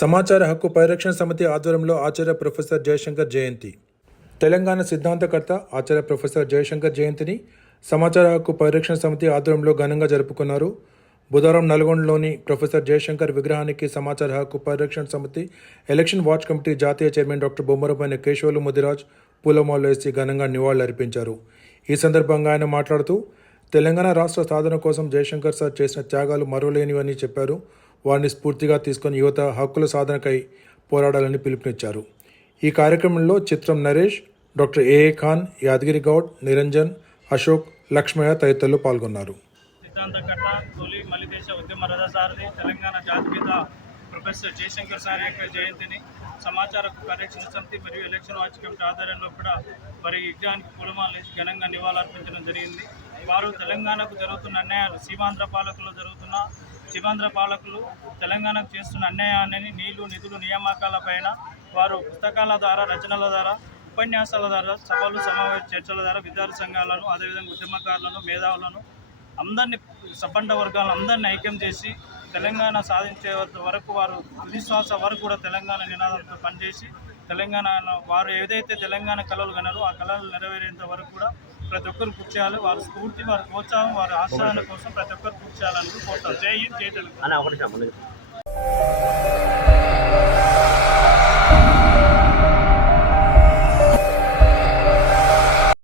సమాచార హక్కు పరిరక్షణ సమితి ఆధ్వర్యంలో ఆచార్య ప్రొఫెసర్ జయశంకర్ జయంతి. తెలంగాణ సిద్ధాంతకర్త ఆచార్య ప్రొఫెసర్ జయశంకర్ జయంతిని సమాచార హక్కు పరిరక్షణ సమితి ఆధ్వర్యంలో ఘనంగా జరుపుకున్నారు. బుధవారం నల్గొండలోని ప్రొఫెసర్ జయశంకర్ విగ్రహానికి సమాచార హక్కు పరిరక్షణ సమితి ఎలక్షన్ వాచ్ కమిటీ జాతీయ చైర్మన్ డాక్టర్ బొమ్మరపైన కేశవులు ముదిరాజ్ పూలమాలు వేసి ఘనంగా నివాళులర్పించారు ఈ సందర్భంగా ఆయన మాట్లాడుతూ తెలంగాణ రాష్ట్ర సాధన కోసం జయశంకర్ సార్ చేసిన త్యాగాలు మరువలేనివని చెప్పారు. వారిని స్ఫూర్తిగా తీసుకొని యువత హక్కుల సాధనకై పోరాడాలని పిలుపునిచ్చారు. ఈ కార్యక్రమంలో చిత్రం నరేష్ డాక్టర్ ఏఏ ఖాన్ యాదగిరి గౌడ్ నిరంజన్ అశోక్ లక్ష్మయ్య తదితరులు పాల్గొన్నారు. సిద్ధాంతకర్త తొలి మలిదేశ ఉద్యమ రథసారథి తెలంగాణ జాతిపిత ప్రొఫెసర్ జయశంకర్ సార్ యొక్క జయంతిని సమాచార పరిరక్షణ సమితి మరియు ఎలక్షన్ వాచ్ కమిటీ ఆధ్వర్యంలో కూడా మరి యుద్ధానికి పూలమాలు ఘనంగా నివాళులర్పించడం జరిగింది. వారు తెలంగాణకు జరుగుతున్న అన్యాయాలు సీమాంధ్ర పాలకులు జరుగుతున్న సీమాంధ్ర పాలకులు తెలంగాణకు చేస్తున్న అన్యాయాన్ని నీళ్ళు నిధులు నియామకాల పైన వారు పుస్తకాల ద్వారా రచనల ద్వారా ఉపన్యాసాల ద్వారా సభలు సమావేశ చర్చల ద్వారా విద్యార్థి సంఘాలను అదేవిధంగా ఉద్యమకారులను మేధావులను అందరినీ సబ్బండ వర్గాలను అందరినీ ఐక్యం చేసి తెలంగాణ సాధించే వరకు వారు తుదిశ్వాస వరకు కూడా తెలంగాణ నినాదంతో పనిచేసి తెలంగాణ వారు ఏదైతే తెలంగాణ కళలు కన్నారో ఆ కళలు నెరవేరేంత వరకు కూడా ప్రతి ఒక్కరు కృషి చేయాలి. వారి స్ఫూర్తి వారి ప్రోత్సాహం వారి ఆశ్రయాల కోసం ప్రతి ఒక్కరు కృషి చేయాలని కోరుతారు జై హింద్ జై తెలంగాణ.